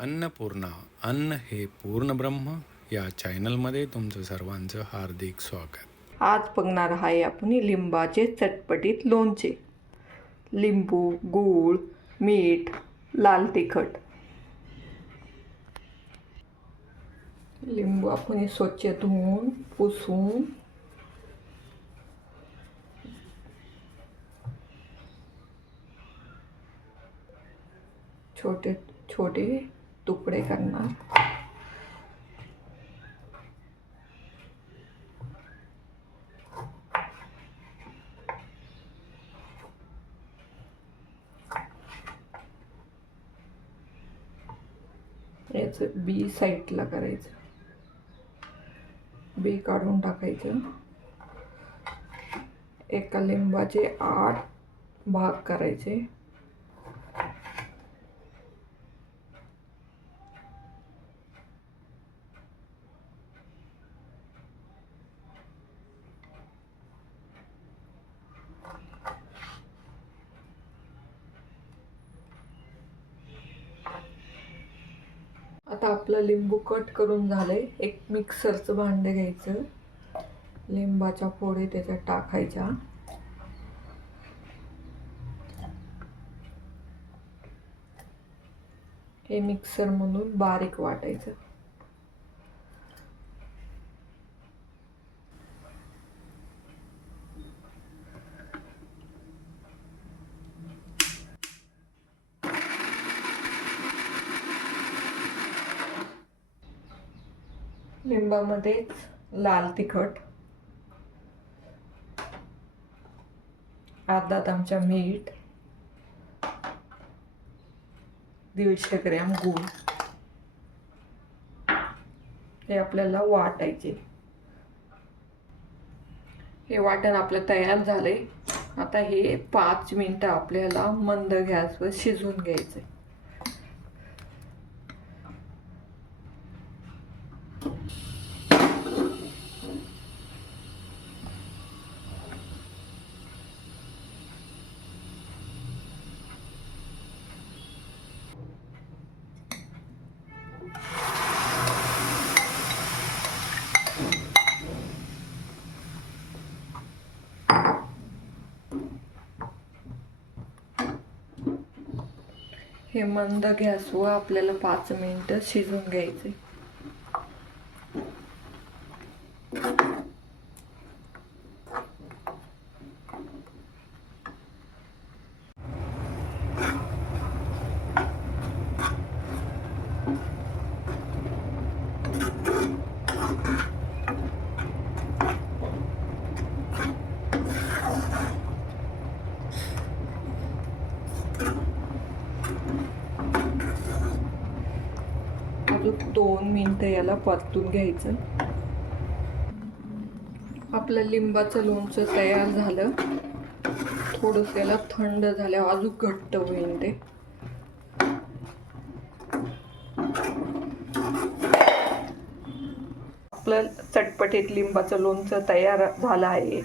अन्नपूर्णा अन्न हे पूर्ण ब्रह्म या चॅनलमध्ये तुमचं सर्वांचं हार्दिक स्वागत. आज बघणार आहे आपण लिंबाचे चटपटीत लोणचे. लिंबू गूळ मीठ लाल तिखट. लिंबू आपण स्वच्छ धुवून पुसून. छोटे छोटे तुकडे करणार. याचं बी साईडला करायचं. बी काढून टाकायचं. एका लिंबाचे आठ भाग करायचे. आता आपलं लिंबू कट करून झालं आहे एक मिक्सरचं भांडं घ्यायचं. लिंबाच्या फोडी त्याच्यात टाकायच्या. हे मिक्सर म्हणून बारीक वाटायचं. लिंबामध्येच लाल तिखट. अर्धा चमचा मीठ. दीडशे ग्रॅम गूळ. हे आपल्याला वाटायचे. हे वाटण आपलं तयार झाले आता हे पाच मिनटं आपल्याला मंद गॅसवर शिजवून घ्यायचे हे मंद गॅसवर आपल्याला पाच मिनटं शिजवून घ्यायचे. अजून दोन मिनटं याला परतून घ्यायचं. आपलं लिंबाचं लोणचं तयार झालं. थोडंसं याला थंड झाल्यावर अजून घट्ट होईल ते. आपलं चटपटीत लिंबाचं लोणचं तयार झालं आहे.